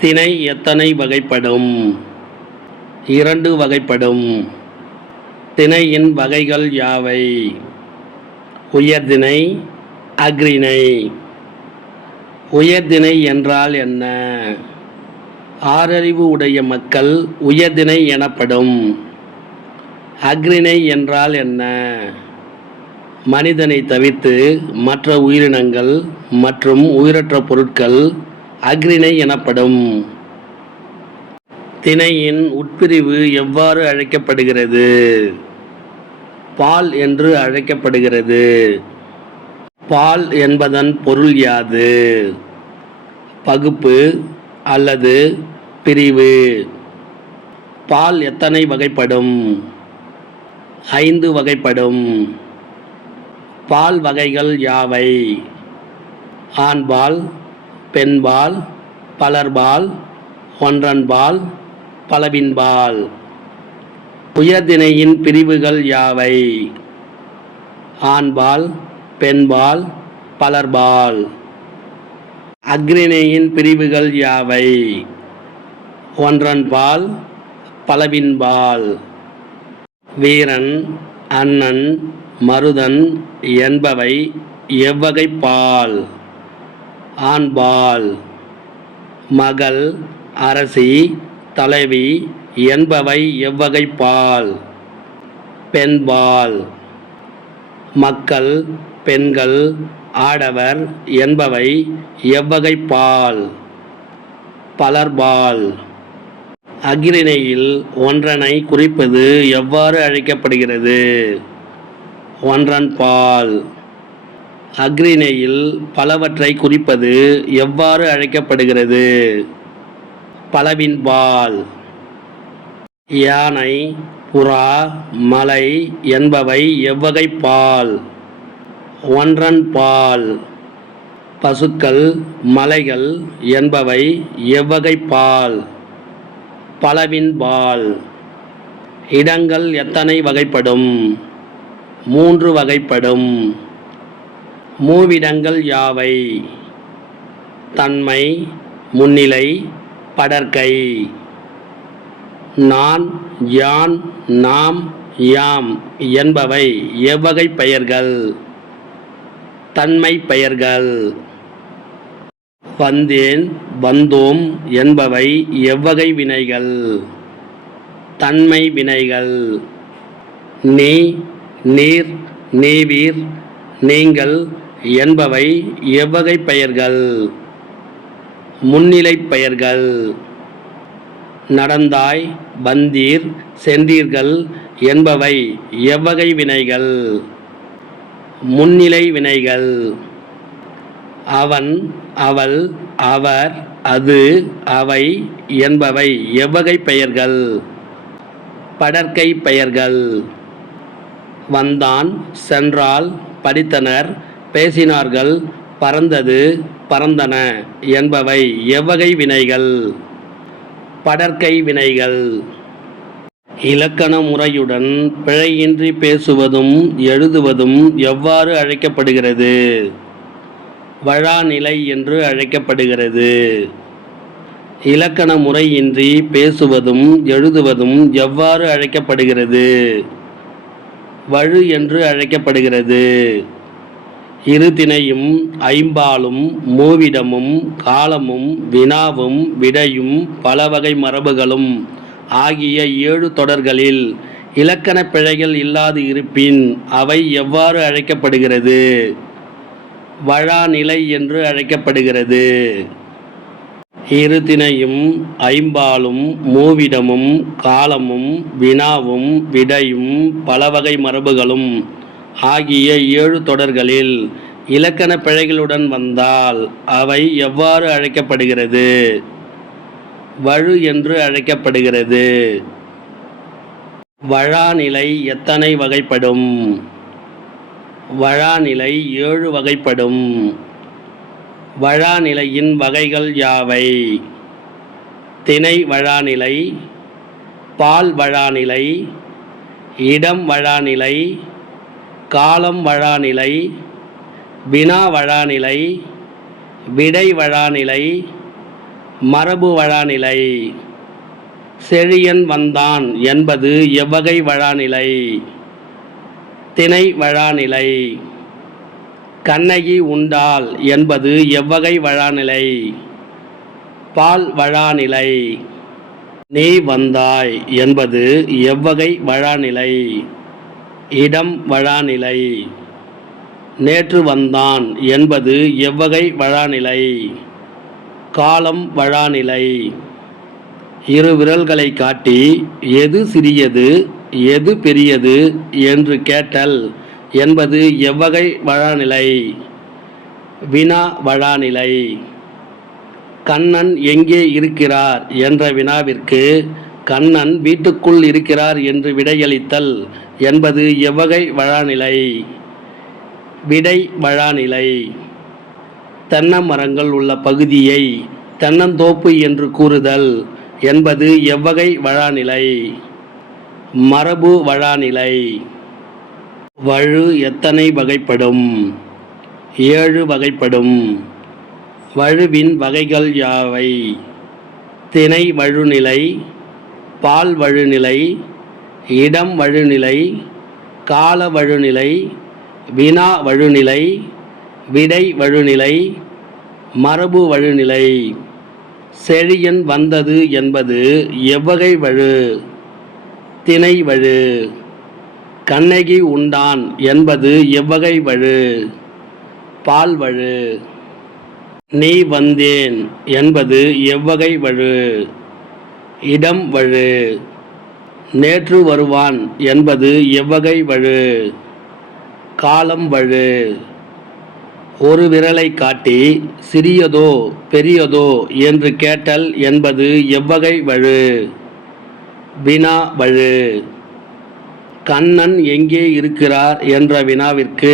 திணை எத்தனை வகைப்படும்? 2 வகைப்படும். திணையின் வகைகள் யாவை? உயர்திணை, அஃறிணை. உயர்திணை என்றால் என்ன? ஆறறிவு உடைய மக்கள் உயர்திணை எனப்படும். அஃறிணை என்றால் என்ன? மனிதனை தவிர்த்து மற்ற உயிரினங்கள் மற்றும் உயிரற்ற பொருட்கள் அஃறிணை எனப்படும். திணையின் உட்பிரிவு எவ்வாறு அழைக்கப்படுகிறது? பால் என்று அழைக்கப்படுகிறது. பால் என்பதன் பொருள் யாது? பகுப்பு அல்லது பிரிவு. பால் எத்தனை வகைப்படும்? 5 வகைப்படும். பால் வகைகள் யாவை? ஆண்பால், பெண்பால், பலர்பால், ஒன்றன்பால், பலவின்பால். உயர்திணையின் பிரிவுகள் யாவை? ஆண்பால், பெண்பால், பலர்பால். அஃறிணையின் பிரிவுகள் யாவை? ஒன்றன்பால், பலவின்பால். வீரன், அண்ணன், மருதன் என்பவை எவ்வகைப்பால்? ஆண்பால். மகள், அரசி, தலைவி என்பவை எவ்வகைப்பால்? பெண்பால். மக்கள், பெண்கள், ஆடவர் என்பவை எவ்வகைப்பால்? பலர்பால். அஃறிணையில் ஒன்றனை குறிப்பது எவ்வாறு அழைக்கப்படுகிறது? ஒன்றன்பால். அஃறிணையில் பலவற்றை குறிப்பது எவ்வாறு அழைக்கப்படுகிறது? பலவின்பால். யானை, புறா, மலை என்பவை எவ்வகைப்பால்? ஒன்றன்பால். பசுக்கள், மலைகள் என்பவை எவ்வகைப்பால்? பலவின்பால். இடங்கள் எத்தனை வகைப்படும்? 3 வகைப்படும். மூவிடங்கள் யாவை? தன்மை, முன்னிலை, படர்க்கை. நான், யான், நாம், யாம் என்பவை எவ்வகைப் பெயர்கள்? தன்மை பெயர்கள். வந்தேன், வந்தோம் என்பவை எவ்வகை வினைகள்? தன்மை வினைகள். நீ, நீர், நீவீர், நீங்கள் என்பவை எவ்வகைப் பெயர்கள்? முன்னிலைப் பெயர்கள். நடந்தாய், வந்தீர், சென்றீர்கள் என்பவை எவ்வகை வினைகள்? முன்னிலை வினைகள். அவன், அவள், அவர், அது, அவை என்பவை எவ்வகைப் பெயர்கள்? படர்க்கை பெயர்கள். வந்தான், சென்றாள், படித்தனர், பேசினார்கள், பறந்தது, பறந்தன என்பவை எவ்வகை வினைகள்? படர்க்கை வினைகள். இலக்கண முறையுடன் பிழையின்றி பேசுவதும் எழுதுவதும் எவ்வாறு அழைக்கப்படுகிறது? வழாநிலை என்று அழைக்கப்படுகிறது. இலக்கண முறையின்றி பேசுவதும் எழுதுவதும் எவ்வாறு அழைக்கப்படுகிறது? வழு என்று அழைக்கப்படுகிறது. இருதிணையும், ஐம்பாலும், மூவிடமும், காலமும், வினாவும், விடையும், பலவகை மரபுகளும் ஆகிய 7 தொடர்களில் இலக்கண பிழைகள் இல்லாது இருப்பின் அவை எவ்வாறு அழைக்கப்படுகிறது? வழாநிலை என்று அழைக்கப்படுகிறது. இருதிணையும், ஐம்பாலும், மூவிடமும், காலமும், வினாவும், விடையும், பலவகை மரபுகளும் ஆகிய 7 தொடர்களில் இலக்கண பிழைகளுடன் வந்தால் அவை எவ்வாறு அழைக்கப்படுகிறது? வழு என்று அழைக்கப்படுகிறது. வழாநிலை எத்தனை வகைப்படும்? வழாநிலை 7 வகைப்படும். வழாநிலையின் வகைகள் யாவை? திணை வழாநிலை, பால் வழாநிலை, இடம் வழாநிலை, காலம் வழாநிலை, வினா வழாநிலை, விடை வழாநிலை, மரபு வழாநிலை. செழியன் வந்தான் என்பது எவ்வகை வழாநிலை? திணை வழாநிலை. கண்ணகி உண்டாள் என்பது எவ்வகை வழாநிலை? பால் வழாநிலை. நீ வந்தாய் என்பது எவ்வகை வழாநிலை? இடம் வழாநிலை. நேற்று வந்தான் என்பது எவ்வகை வழாநிலை? காலம் வழாநிலை. இரு விரல்களை காட்டி எது சிறியது எது பெரியது என்று கேட்டல் என்பது எவ்வகை வழாநிலை? வினா வழாநிலை. கண்ணன் எங்கே இருக்கிறார் என்ற வினாவிற்கு கண்ணன் வீட்டுக்குள் இருக்கிறார் என்று விடையளித்தல் என்பது எவ்வகை வழாநிலை? விடை வழாநிலை. தென்னை மரங்கள் உள்ள பகுதியை தென்னந்தோப்பு என்று கூறுதல் என்பது எவ்வகை வழாநிலை? மரபு வழாநிலை. வழு எத்தனை வகைப்படும்? 7 வகைப்படும். வழுவின் வகைகள் யாவை? திணை வழுநிலை, பால் வழுநிலை, இடம் வழுநிலை, கால வழுநிலை, வினா வழுநிலை, விடை வழுநிலை, மரபு வழுநிலை. செழியன் வந்தது என்பது எவ்வகை வழு? திணை வழு. கண்ணகி உண்டான் என்பது எவ்வகை வழு? பால் வழு. நீ வந்தேன் என்பது எவ்வகை வழு? இடம் வழு. நேற்று வருவான் என்பது எவ்வகை வழு? காலம் வழு. ஒரு விரலை காட்டி சிறியதோ பெரியதோ என்று கேட்டல் என்பது எவ்வகை வழு? வினா வழு. கண்ணன் எங்கே இருக்கிறார் என்ற வினாவிற்கு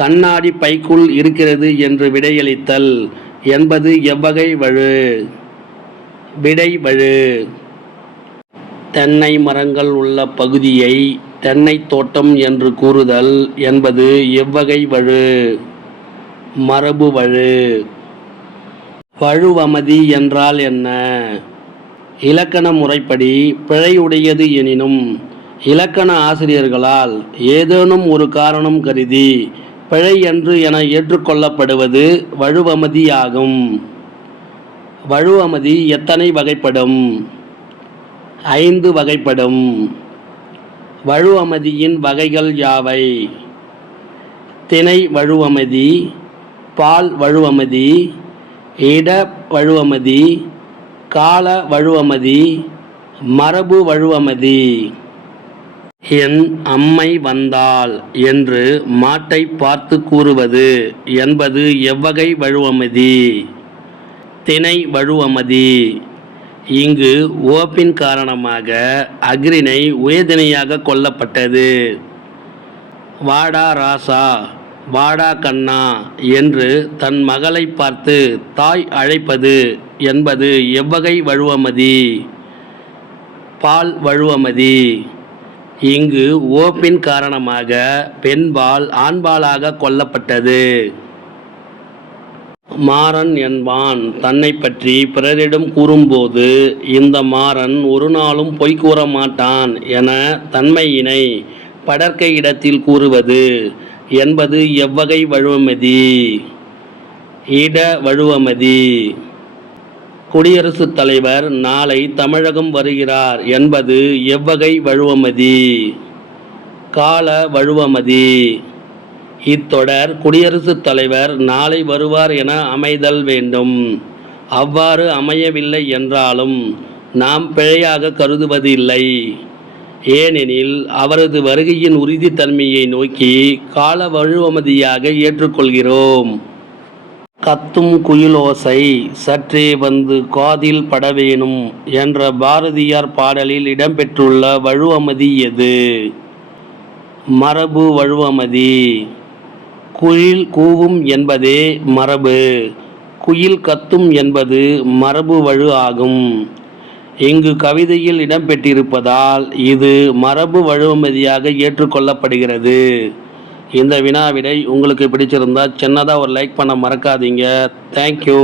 கண்ணாடி பைக்குள் இருக்கிறது என்று விடையளித்தல் என்பது எவ்வகை வழு? விடை வழு. தென்னை மரங்கள் உள்ள பகுதியை தென்னை தோட்டம் என்று கூறுதல் என்பது எவ்வகை வழு? மரபு வழு. வழுவமதி என்றால் என்ன? இலக்கண முறைப்படி பிழையுடையது எனினும் இலக்கண ஆசிரியர்களால் ஏதேனும் ஒரு காரணம் கருதி பிழை என்று என ஏற்றுக்கொள்ளப்படுவது வழுவமதியாகும். வழுவமதி எத்தனை வகைப்படும்? 5 வகைப்படும். வழுவமதியின் வகைகள் யாவை? திணை வழுவமதி, பால் வழுவமதி, இட வழுவமதி, கால வழுவமதி, மரபு வழுவமதி. என் அம்மை வந்தாள் என்று மாட்டை பார்த்து கூறுவது என்பது எவ்வகை வழுவமதி? திணை வழுவமதி. இங்கு ஓப்பின் காரணமாக அஃறிணை உயர்திணையாக கொள்ளப்பட்டது. வாடா ராசா, வாடா கண்ணா என்று தன் மகளை பார்த்து தாய் அழைப்பது என்பது எவ்வகை வழுவமதி? பால் வழுவமதி. இங்கு ஓப்பின் காரணமாக பெண்பால் ஆண்பாலாக கொள்ளப்பட்டது. மாறன் என்பான் தன்னை பற்றி பிறரிடம் கூறும்போது இந்த மாறன் ஒரு நாளும் பொய் கூற மாட்டான் என தன்மையினை படர்க்கை இடத்தில் கூறுவது என்பது எவ்வகை வழுவமதி? இட வழுவமதி. குடியரசுத் தலைவர் நாளை தமிழகம் வருகிறார் என்பது எவ்வகை வழுவமதி? கால வழுவமதி. இத்தொடர் குடியரசுத் தலைவர் நாளை வருவார் என அமைதல் வேண்டும். அவ்வாறு அமையவில்லை என்றாலும் நாம் பிழையாக கருதுவதில்லை. ஏனெனில் அவரது வருகையின் உறுதித்தன்மையை நோக்கி கால வழுவமதியாக ஏற்றுக்கொள்கிறோம். கத்தும் குயிலோசை சற்றே வந்து காதில் படவேணும் என்ற பாரதியார் பாடலில் இடம்பெற்றுள்ள வழுவமதி எது? மரபு வழுவமதி. குயில் கூவும் என்பதே மரபு, குயில் கத்தும் என்பது மரபு வழு ஆகும். இங்கு கவிதையில் இடம்பெற்றிருப்பதால் இது மரபு வழுவமதியாக ஏற்றுக்கொள்ளப்படுகிறது. இந்த வினாவிடை உங்களுக்கு பிடிச்சிருந்தா சின்னதாக ஒரு லைக் பண்ண மறக்காதீங்க. தேங்க்யூ.